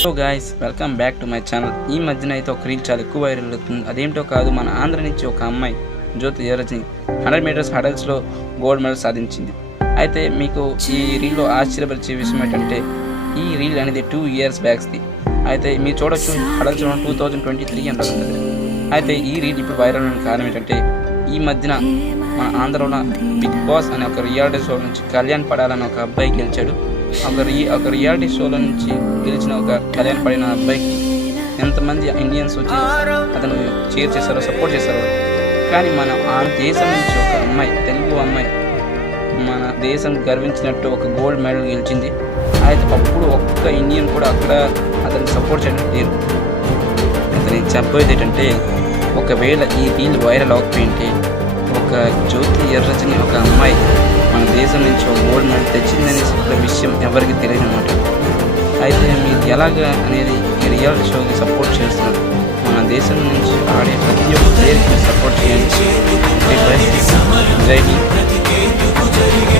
So guys, welcome back to my channel. ఈ మధ్యన అయితే ఒక రీల్ చాలా ఎక్కువ వైరల్ అవుతుంది. అదేంటో కాదు, మన ఆంధ్ర నుంచి ఒక అమ్మాయి జ్యోతి ఎర్రజని 100 మీటర్స్ హడల్స్లో గోల్డ్ మెడల్ సాధించింది. అయితే మీకు ఈ రీల్లో ఆశ్చర్యపరిచే విషయం ఏంటంటే, ఈ రీల్ అనేది 2 years బ్యాక్స్ది. అయితే మీరు చూడొచ్చు, హడల్స్లో 2023 అని ఉంటుంది. అయితే ఈ రీల్ ఇప్పుడు వైరల్ అయిన కారణం ఏంటంటే, ఈ మధ్యన మన ఆంధ్రలో బిగ్ బాస్ అనే ఒక రియాలిటీ షో నుంచి కళ్యాణ్ పడాలని ఒక అబ్బాయి గెలిచాడు. ఒక రియాలిటీ షోలో నుంచి గెలిచిన ఒక కళ్యాణ్ పడిన అబ్బాయికి ఎంతమంది ఇండియన్స్ వచ్చి అతను చీర్ చేశారో, సపోర్ట్ చేశారో. కానీ మన ఆ దేశం నుంచి ఒక అమ్మాయి, తెలుగు అమ్మాయి, మన దేశం గర్వించినట్టు ఒక గోల్డ్ మెడల్ గెలిచింది. అయితే అప్పుడు ఒక్క ఇండియన్ కూడా అక్కడ అతనికి సపోర్ట్ చేయడం లేదు. అతను చెప్పేది ఏంటంటే, ఒకవేళ ఈ రీల్ వైరల్ అవ్వకపోయింటే ఒక జ్యోతి ఎర్రజని ఒక అమ్మాయి మన దేశం నుంచి ఒక గోల్డ్ మెడల్ తెచ్చిందనే విషయం ఎవరికి తెలియదు అన్నమాట. అయితే మీరు ఎలాగ అనేది ఈ రియాలిటీ షోకి సపోర్ట్ చేస్తున్నారు. మన దేశం నుంచి ఆడే ప్రతి ఒక్క ప్లేయర్కి సపోర్ట్ చేయండి. జై హింద్.